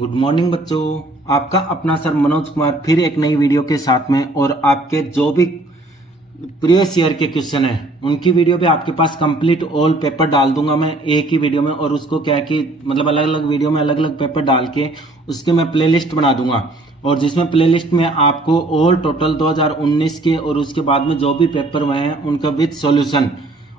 Good morning बच्चों, आपका अपना सर मनोज कुमार फिर एक नई वीडियो के साथ में। और आपके जो भी प्रीवियस ईयर के क्वेश्चन हैं उनकी वीडियो भी आपके पास कंप्लीट ऑल पेपर डाल दूंगा मैं एक ही वीडियो में। और उसको क्या है कि मतलब अलग अलग वीडियो में अलग अलग पेपर डाल के उसके मैं प्लेलिस्ट बना दूंगा। और जिसमें प्लेलिस्ट में आपको ऑल टोटल 2019 के और उसके बाद में जो भी पेपर हुए हैं उनका विद सॉल्यूशन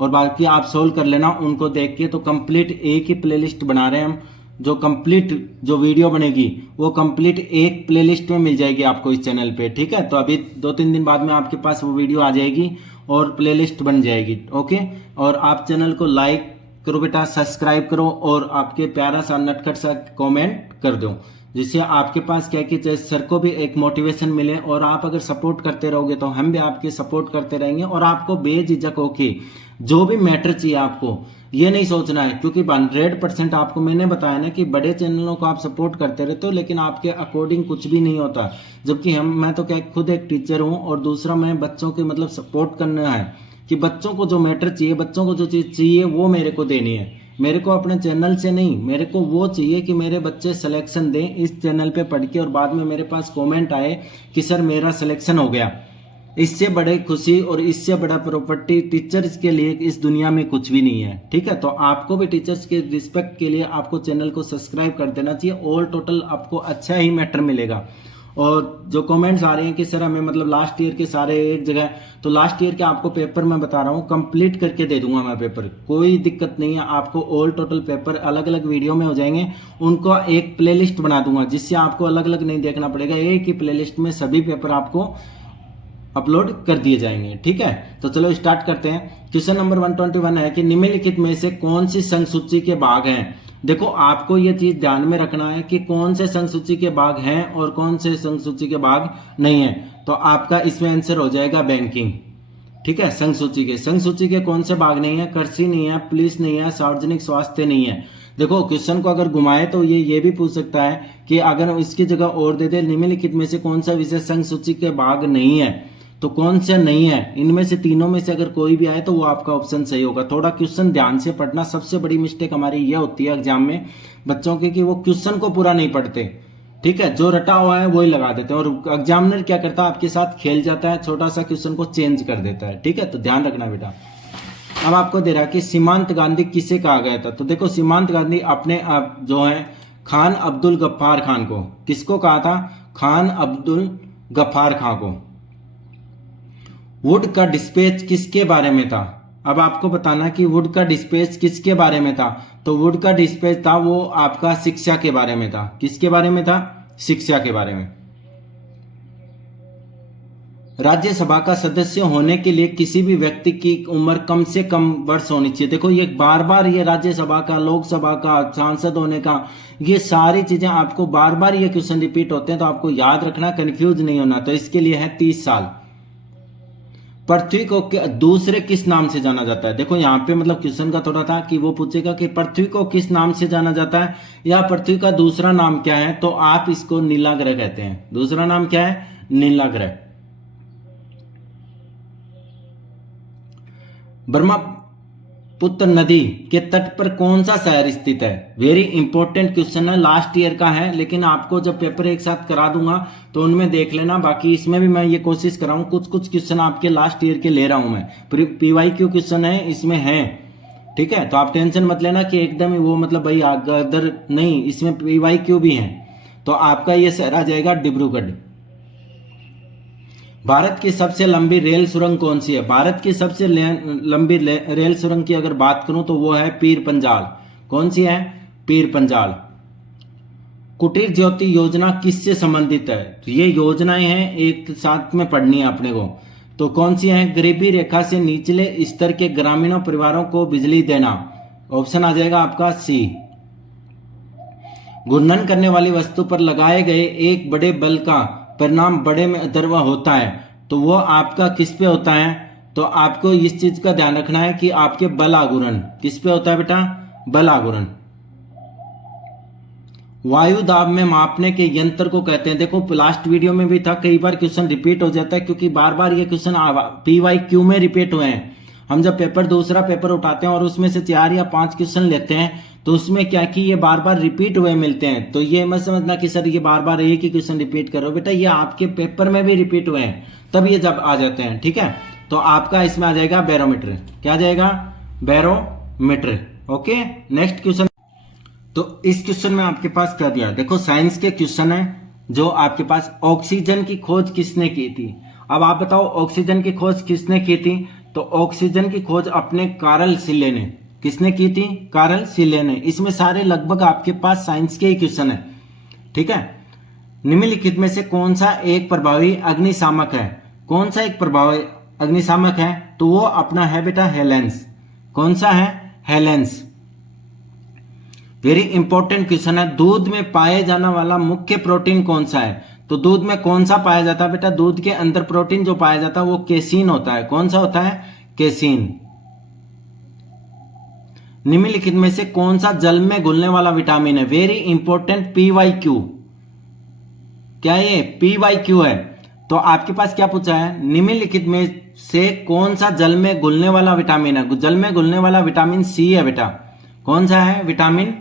और बाकी आप सोल्व कर लेना उनको देख के। तो कंप्लीट एक ही प्लेलिस्ट बना रहे हैं हम। जो कंप्लीट जो वीडियो बनेगी वो कंप्लीट एक प्लेलिस्ट में मिल जाएगी आपको इस चैनल पे, ठीक है। तो अभी 2-3 दिन बाद में आपके पास वो वीडियो आ जाएगी और प्लेलिस्ट बन जाएगी, ओके। और आप चैनल को लाइक करो बेटा, सब्सक्राइब करो और आपके प्यारा सा नटखट सा कमेंट कर दो, जिससे आपके पास क्या कि सर को भी एक मोटिवेशन मिले। और आप अगर सपोर्ट करते रहोगे तो हम भी आपके सपोर्ट करते रहेंगे। और आपको बेझिझक होके जो भी मैटर चाहिए आपको ये नहीं सोचना है, क्योंकि 100% आपको मैंने बताया ना कि बड़े चैनलों को आप सपोर्ट करते रहते हो लेकिन आपके अकॉर्डिंग कुछ भी नहीं होता। जबकि मैं तो क्या खुद एक टीचर हूँ और दूसरा मैं बच्चों के मतलब सपोर्ट करना है कि बच्चों को जो मैटर चाहिए, बच्चों को जो चीज़ चाहिए वो मेरे को देनी है। मेरे को अपने चैनल से नहीं, मेरे को वो चाहिए कि मेरे बच्चे सिलेक्शन दें इस चैनल पे पढ़ के और बाद में मेरे पास कमेंट आए कि सर मेरा सिलेक्शन हो गया। इससे बड़े खुशी और इससे बड़ा प्रॉपर्टी टीचर्स के लिए इस दुनिया में कुछ भी नहीं है, ठीक है। तो आपको भी टीचर्स के रिस्पेक्ट के लिए आपको चैनल को सब्सक्राइब कर देना चाहिए। ऑल टोटल आपको अच्छा ही मैटर मिलेगा। और जो कमेंट्स आ रहे हैं कि सर हमें मतलब लास्ट ईयर के सारे एक जगह, तो लास्ट ईयर के आपको पेपर मैं बता रहा हूँ कंप्लीट करके दे दूंगा मैं पेपर, कोई दिक्कत नहीं है। आपको ऑल टोटल पेपर अलग अलग वीडियो में हो जाएंगे, उनको एक प्लेलिस्ट बना दूंगा जिससे आपको अलग अलग नहीं देखना पड़ेगा। एक ही प्लेलिस्ट में सभी पेपर आपको अपलोड कर दिए जाएंगे, ठीक है। तो चलो स्टार्ट करते हैं। क्वेश्चन नंबर 121 है कि निम्नलिखित में से कौन सी संघ सूची के भाग हैं। देखो आपको ये चीज ध्यान में रखना है कि कौन से संघ सूची के भाग हैं और कौन से संघ सूची के भाग नहीं है। तो आपका इसमें आंसर हो जाएगा बैंकिंग, ठीक है। संघ सूची के कौन से भाग नहीं है? कृषि नहीं है, पुलिस नहीं है, सार्वजनिक स्वास्थ्य नहीं है। देखो क्वेश्चन को अगर घुमाए तो ये भी पूछ सकता है कि अगर इसकी जगह और दे दे निम्नलिखित में से कौन सा विषय संघ सूची के भाग नहीं है, तो कौन सा नहीं है? इनमें से तीनों में से अगर कोई भी आए तो वो आपका ऑप्शन सही होगा। थोड़ा क्वेश्चन ध्यान से पढ़ना। सबसे बड़ी मिस्टेक हमारी ये होती है एग्जाम में बच्चों की कि वो क्वेश्चन को पूरा नहीं पढ़ते, ठीक है। जो रटा हुआ है वही लगा देते हैं और एग्जामिनर क्या करता है आपके साथ खेल जाता है, छोटा सा क्वेश्चन को चेंज कर देता है, ठीक है। तो ध्यान रखना बेटा। अब आपको दे रहा है कि सीमांत गांधी किसे कहा गया था। तो देखो सीमांत गांधी अपने आप जो है खान अब्दुल गफ्फार खान को, किसको कहा था? खान अब्दुल गफ्फार खान को। वुड का डिस्पैच किसके बारे में था? अब आपको बताना कि वुड का डिस्पैच किसके बारे में था। तो वुड का डिस्पैच था वो आपका शिक्षा के बारे में था। किसके बारे में था? शिक्षा के बारे में। राज्यसभा का सदस्य होने के लिए किसी भी व्यक्ति की उम्र कम से कम वर्ष होनी चाहिए। देखो ये बार बार ये राज्यसभा का, लोकसभा का, सांसद होने का, ये सारी चीजें आपको बार बार ये क्वेश्चन रिपीट होते हैं तो आपको याद रखना, कंफ्यूज नहीं होना। तो इसके लिए है 30 साल। पृथ्वी को दूसरे किस नाम से जाना जाता है? देखो यहाँ पे मतलब क्वेश्चन का थोड़ा था कि वो पूछेगा कि पृथ्वी को किस नाम से जाना जाता है या पृथ्वी का दूसरा नाम क्या है, तो आप इसको नीला ग्रह कहते हैं। दूसरा नाम क्या है? नीला ग्रह। ब्रह्मपुत्र नदी के तट पर कौन सा शहर स्थित है? वेरी इंपॉर्टेंट क्वेश्चन है, लास्ट ईयर का है, लेकिन आपको जब पेपर एक साथ करा दूंगा तो उनमें देख लेना। बाकी इसमें भी मैं ये कोशिश कर रहा हूँ कुछ क्वेश्चन आपके लास्ट ईयर के ले रहा हूं मैं। PYQ क्वेश्चन है इसमें है, ठीक है। तो आप टेंशन मत लेना कि एकदम ही वो मतलब भाई अदर नहीं, इसमें PYQ भी है। तो आपका ये शहर आ जाएगा डिब्रूगढ़। भारत की सबसे लंबी रेल सुरंग कौन सी है? भारत की सबसे लंबी रेल सुरंग की अगर बात करूं तो वो है पीर पंजाल। कौन सी है? पीर पंजाल। कुटीर ज्योति योजना किससे संबंधित है? तो ये योजनाएं हैं एक साथ में पढ़नी है अपने को। तो कौन सी है? गरीबी रेखा से निचले स्तर के ग्रामीणों परिवारों को बिजली देना। ऑप्शन आ जाएगा आपका सी। घूर्णन करने वाली वस्तु पर लगाए गए एक बड़े बल का परिणाम बड़े में अथर्व होता है, तो वो आपका किस पे होता है? तो आपको इस चीज का ध्यान रखना है कि आपके बल आघूर्ण किस पे होता है बेटा? बल आघूर्ण। वायु दाब में मापने के यंत्र को कहते हैं। देखो लास्ट वीडियो में भी था, कई बार क्वेश्चन रिपीट हो जाता है क्योंकि बार बार ये क्वेश्चन PYQ में रिपीट हुए हैं। हम जब दूसरा पेपर उठाते हैं और उसमें से 4 या 5 क्वेश्चन लेते हैं तो उसमें क्या कि ये बार बार रिपीट हुए मिलते हैं, तो ये मत समझना कि सर ये बार बार एक ही क्वेश्चन रिपीट करो, बेटा ये आपके पेपर में भी रिपीट हुए हैं तब ये जब आ जाते हैं, ठीक है। तो आपका इसमें आ जाएगा बैरोमीटर, क्या आ जाएगा, बैरोमीटर। Okay, next question. तो इस क्वेश्चन में आपके पास क्या दिया, देखो साइंस के क्वेश्चन है जो आपके पास ऑक्सीजन की खोज किसने की थी। अब आप बताओ ऑक्सीजन की खोज किसने की थी, तो ऑक्सीजन की खोज अपने कार्ल सीले ने, किसने की थी, कार्ल सीले ने। इसमें सारे लगभग आपके पास साइंस के ही क्वेश्चन है, ठीक है। निम्नलिखित में से कौन सा एक प्रभावी अग्निशामक है, कौन सा एक प्रभावी अग्निशामक है, तो वो अपना है बेटा हेलेंस। कौन सा है, हेलेंस। वेरी इंपॉर्टेंट क्वेश्चन है, दूध में पाए जाने वाला मुख्य प्रोटीन कौन सा है, तो दूध में कौन सा पाया जाता है बेटा, दूध के अंदर प्रोटीन जो पाया जाता है वो केसीन होता है। कौन सा होता है, केसीन। निम्नलिखित में से कौन सा जल में घुलने वाला विटामिन है, वेरी इंपॉर्टेंट, PYQ। क्या ये PYQ है, तो आपके पास क्या पूछा है, निम्नलिखित में से कौन सा जल में घुलने वाला विटामिन है, जल में घुलने वाला विटामिन सी है बेटा। कौन सा है, विटामिन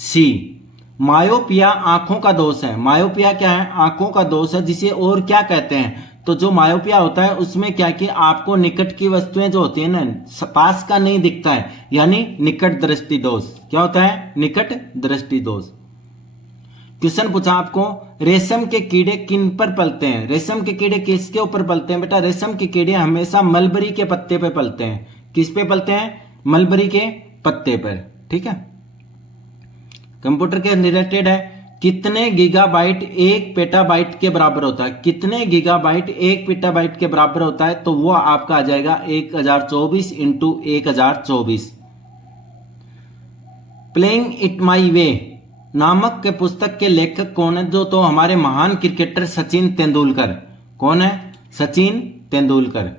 सी। मायोपिया आंखों का दोष है, मायोपिया क्या है, आंखों का दोष है, जिसे और क्या कहते हैं, तो जो मायोपिया होता है उसमें क्या कि आपको निकट की वस्तुएं जो होती है ना पास का नहीं दिखता है, यानी निकट दृष्टि दोष। क्या होता है, निकट दृष्टि दोष। क्वेश्चन पूछा आपको, रेशम के कीड़े किन पर पलते हैं, रेशम के कीड़े किसके ऊपर पलते हैं बेटा, रेशम के कीड़े हमेशा मलबरी के पत्ते पे पलते हैं। किस पे पलते हैं, मलबरी के पत्ते पर, ठीक है। कंप्यूटर के रिलेटेड है, कितने गीगाबाइट एक पेटाबाइट के बराबर होता है, कितने गीगाबाइट एक पेटाबाइट के बराबर होता है, तो वो आपका आ जाएगा 1024 इंटू 1024। प्लेइंग इट माई वे नामक के पुस्तक के लेखक कौन है, जो तो हमारे महान क्रिकेटर सचिन तेंदुलकर। कौन है, सचिन तेंदुलकर।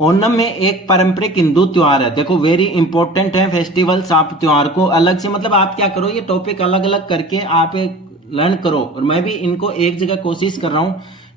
ओणम में एक पारंपरिक हिंदू त्योहार है, देखो वेरी इंपॉर्टेंट है फेस्टिवल्स, आप त्योहार को अलग से, मतलब आप क्या करो ये टॉपिक अलग अलग करके आप लर्न करो, और मैं भी इनको एक जगह कोशिश कर रहा हूं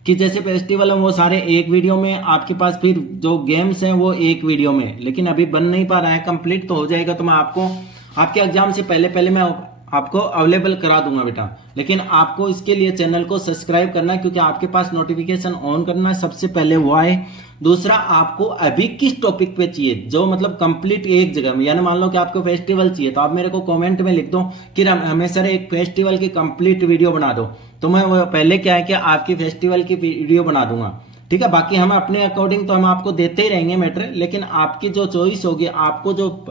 कि जैसे फेस्टिवल है वो सारे एक वीडियो में आपके पास, फिर जो गेम्स हैं वो एक वीडियो में, लेकिन अभी बन नहीं पा रहा है, कंप्लीट तो हो जाएगा तो मैं आपको आपके एग्जाम से पहले मैं आपको अवेलेबल करा दूंगा बेटा। लेकिन आपको इसके लिए चैनल को सब्सक्राइब करना है, क्योंकि आपके पास नोटिफिकेशन ऑन करना है, सबसे पहले वो आए। दूसरा, आपको अभी किस टॉपिक पे चाहिए, जो मतलब कंप्लीट एक जगह में, यानी मान लो कि आपको फेस्टिवल चाहिए तो आप मेरे को कमेंट में लिख दो कि हमें सर एक फेस्टिवल की कंप्लीट वीडियो बना दो, तो मैं वो पहले क्या है कि आपकी फेस्टिवल की वीडियो बना दूंगा, ठीक है। बाकी हम अपने अकॉर्डिंग तो हम आपको देते ही रहेंगे मैटर, लेकिन आपकी जो चॉइस होगी, आपको जो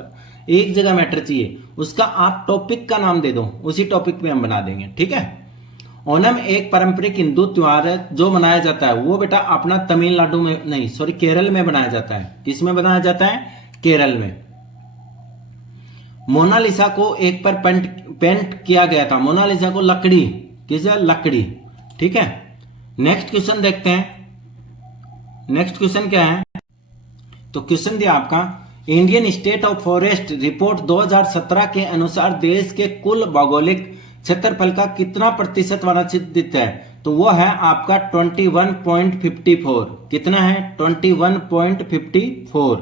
एक जगह मैटर चाहिए उसका आप टॉपिक का नाम दे दो, उसी टॉपिक पे हम बना देंगे, ठीक है। ओणम एक पारंपरिक हिंदू त्योहार है जो मनाया जाता है, वो बेटा अपना तमिलनाडु में नहीं, सॉरी केरल में बनाया जाता है। किस में बनाया जाता है, केरल में। मोनालिसा को एक पर पेंट किया गया था, मोनालिसा को लकड़ी, किस लकड़ी, ठीक है। नेक्स्ट क्वेश्चन देखते हैं, नेक्स्ट क्वेश्चन क्या है, तो क्वेश्चन दिया आपका, Indian state of forest report 2017 के अनुसार देश के कुल भौगोलिक क्षेत्रफल का कितना प्रतिशत वनाच्छादित है, तो वो है आपका 21.54। कितना है, 21.54।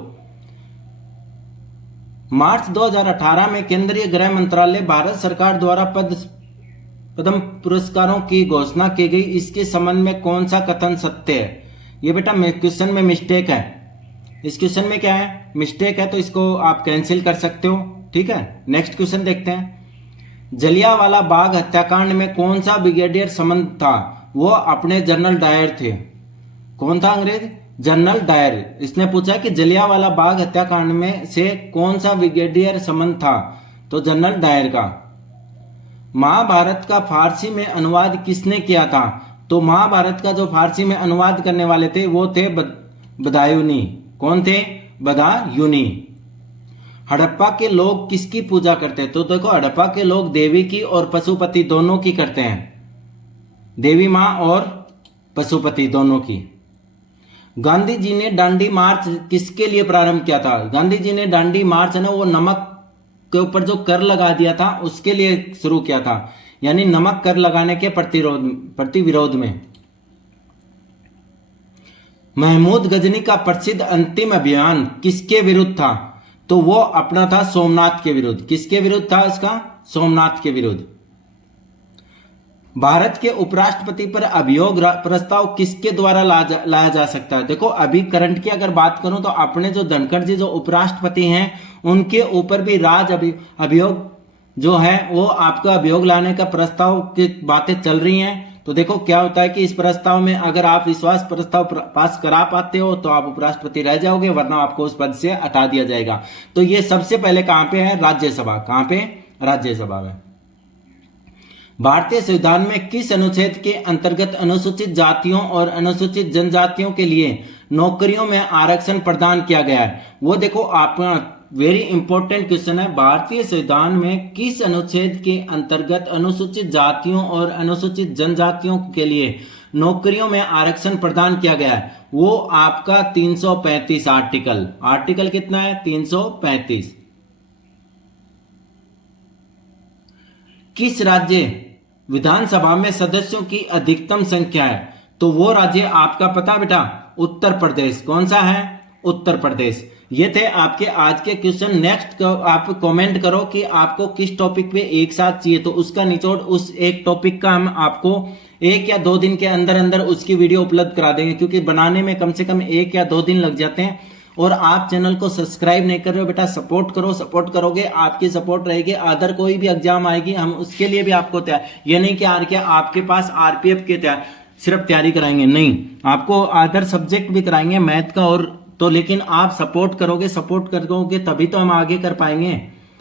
मार्च 2018 में केंद्रीय गृह मंत्रालय भारत सरकार द्वारा पद्म पुरस्कारों की घोषणा की गई, इसके संबंध में कौन सा कथन सत्य है, ये बेटा क्वेश्चन में मिस्टेक है, इस क्वेश्चन में क्या है, मिस्टेक है, तो इसको आप कैंसिल कर सकते हो, ठीक है। नेक्स्ट क्वेश्चन देखते हैं, जलियांवाला बाग हत्याकांड में कौन सा ब्रिगेडियर समंत था, वो अपने जनरल डायर थे। कौन था अंग्रेज, जनरल डायर। इसने पूछा कि जलियांवाला बाग हत्याकांड में से कौन सा ब्रिगेडियर समंत था, तो जनरल डायर का। महाभारत का फारसी में अनुवाद किसने किया था, तो महाभारत का जो फारसी में अनुवाद करने वाले थे वो थे बदायूनी। कौन थे, बदायूनी। हड़प्पा के लोग किसकी पूजा करते हैं, तो देखो हड़प्पा के लोग देवी की और पशुपति दोनों की करते हैं, देवी मां और पशुपति दोनों की। गांधी जी ने दांडी मार्च किसके लिए प्रारंभ किया था, गांधी जी ने दांडी मार्च है ना वो नमक के ऊपर जो कर लगा दिया था उसके लिए शुरू किया था, यानी नमक कर लगाने के प्रतिविरोध में। महमूद गजनी का प्रसिद्ध अंतिम अभियान किसके विरुद्ध था, तो वो अपना था सोमनाथ के विरुद्ध। किसके विरुद्ध था इसका? सोमनाथ के विरुद्ध। भारत के उपराष्ट्रपति पर अभियोग प्रस्ताव किसके द्वारा लाया जा सकता है? देखो अभी करंट की अगर बात करूं तो अपने जो धनखड़ जी जो उपराष्ट्रपति हैं उनके ऊपर भी अभियोग जो है वो आपका अभियोग लाने का प्रस्ताव की बातें चल रही हैं। तो देखो क्या होता है कि इस प्रस्ताव में अगर आप विश्वास प्रस्ताव पास करा पाते हो तो आप उपराष्ट्रपति रह जाओगे, वरना आपको उस पद से हटा दिया जाएगा। तो ये सबसे पहले कहां पे है? राज्यसभा। कहां पे? राज्यसभा में। भारतीय संविधान में किस अनुच्छेद के अंतर्गत अनुसूचित जातियों और अनुसूचित जनजातियों के लिए नौकरियों में आरक्षण प्रदान किया गया है? वो देखो आपका वेरी इंपॉर्टेंट क्वेश्चन है। भारतीय संविधान में किस अनुच्छेद के अंतर्गत अनुसूचित जातियों और अनुसूचित जनजातियों के लिए नौकरियों में आरक्षण प्रदान किया गया है? वो आपका 335 आर्टिकल। आर्टिकल कितना है? 335। किस राज्य विधानसभा में सदस्यों की अधिकतम संख्या है? तो वो राज्य आपका पता बेटा? उत्तर प्रदेश। कौन सा है? उत्तर प्रदेश। ये थे आपके आज के क्वेश्चन। नेक्स्ट आप कमेंट करो कि आपको किस टॉपिक पे एक साथ चाहिए, तो उसका निचोड़ उस एक टॉपिक का हम आपको 1 या 2 दिन के अंदर अंदर उसकी वीडियो उपलब्ध करा देंगे, क्योंकि बनाने में कम से कम 1 या 2 दिन लग जाते हैं। और आप चैनल को सब्सक्राइब नहीं कर रहे हो बेटा, सपोर्ट करो। सपोर्ट करोगे, आपकी सपोर्ट रहेगी, अदर कोई भी एग्जाम आएगी हम उसके लिए भी आपको तैयार, ये नहीं कि आपके पास आरपीएफ के सिर्फ तैयारी कराएंगे, नहीं, आपको अदर सब्जेक्ट भी कराएंगे, मैथ का और तो। लेकिन आप सपोर्ट करोगे तभी तो हम आगे कर पाएंगे।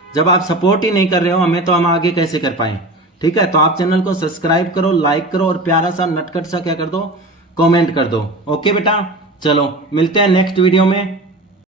जब आप सपोर्ट ही नहीं कर रहे हो हमें, तो हम आगे कैसे कर पाए? ठीक है, तो आप चैनल को सब्सक्राइब करो, लाइक करो और प्यारा सा नटखट सा क्या कर दो? कमेंट कर दो। ओके बेटा, चलो मिलते हैं नेक्स्ट वीडियो में।